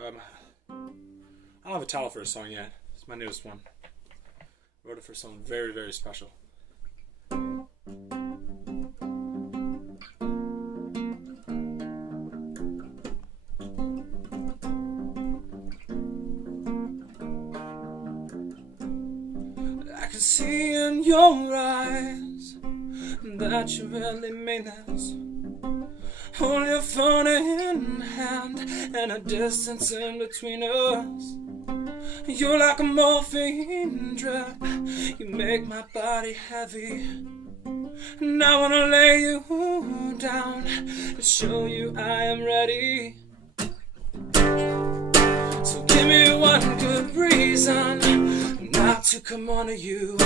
I don't have a title for a song yet. It's my newest one. I wrote it for someone very, very special. I can see in your eyes that you really mean this. Hold your phone in hand and a distance in between us. You're like a morphine drug. You make my body heavy. And I wanna lay you down and show you I am ready. So give me one good reason not to come on to you.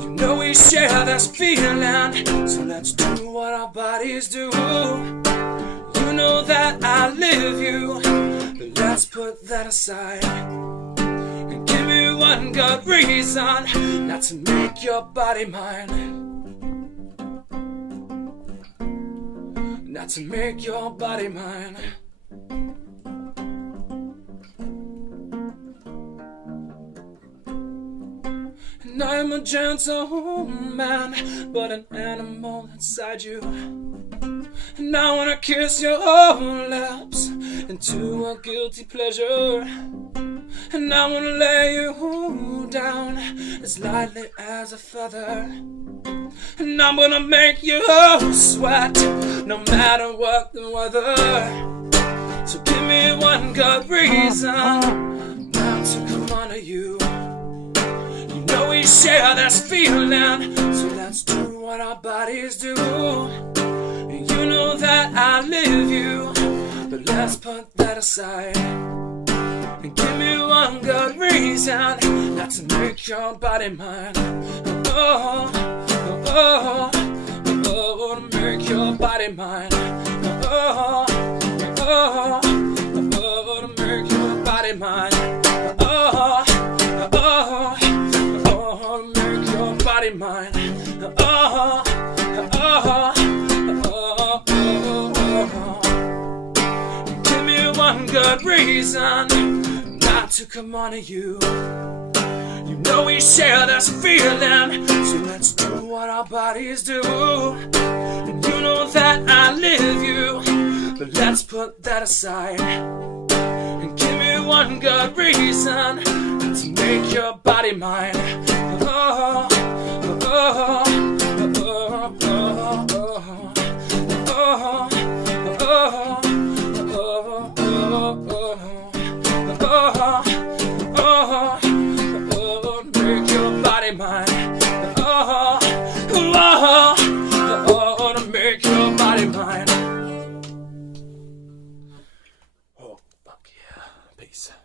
You know we share this feeling, so let's do what our bodies do. You know that I live you, but let's put that aside. And give me one good reason not to make your body mine. Not to make your body mine. And I'm a gentleman, but an animal inside you. And I wanna kiss your lips into a guilty pleasure. And I wanna lay you down as lightly as a feather. And I'm gonna make you sweat no matter what the weather. So give me one good reason not to come on to you. You know we share this feeling, so let's do what our bodies do. You know that I live you, but let's put that aside. And give me one good reason not to make your body mine. Oh, oh, oh, oh, to make your body mine. Oh, oh, oh, oh, to make your body mine. Oh, oh, oh, oh, to make your body mine. Oh, oh, oh, oh, oh, oh. Give me one good reason not to come on to you. You know we share this feeling, so let's do what our bodies do. And you know that I live you, but let's put that aside. And give me one good reason to make your body mine. Oh, oh, oh.